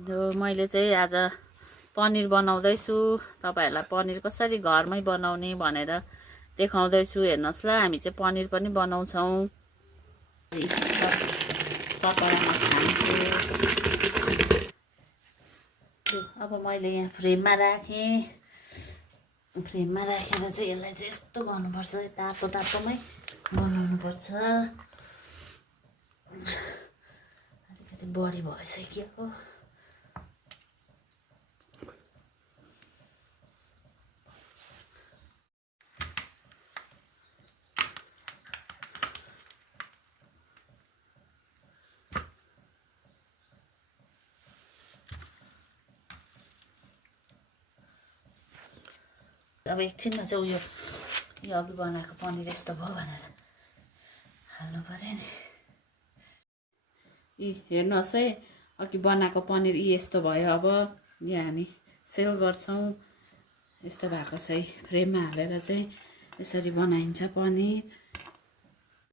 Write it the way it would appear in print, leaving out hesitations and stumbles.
यो मैले चाहिँ आज पनिर बनाउँदैछु। तपाईहरुलाई पनिर कसरी घरमै बनाउने भनेर देखाउँदैछु। हेर्नुस् ल, हामी चाहिँ पनिर पनि बनाउँछौं। चटरमा खान्छु। अब मैले यहाँ फ्रेममा राखेँ। फ्रेममा राखेर चाहिँ यसलाई चाहिँ यस्तो गर्नुपर्छ, तातो तातोमै बनाउनु पर्छ। अलिकति बढी भइसक्यो। अब एकछिनमा चाहिँ यो अघि बनाएको पनिर यस्तो भयो भनेर हाल्नु पर्यो नि। हेर्नुहोस् है, अघि बनाएको पनिर यस्तो भयो। अब यो हामी सेल गर्छौं। यस्तो भएको चाहिँ फ्रेममा हालेर चाहिँ यसरी बनाइन्छ पनिर।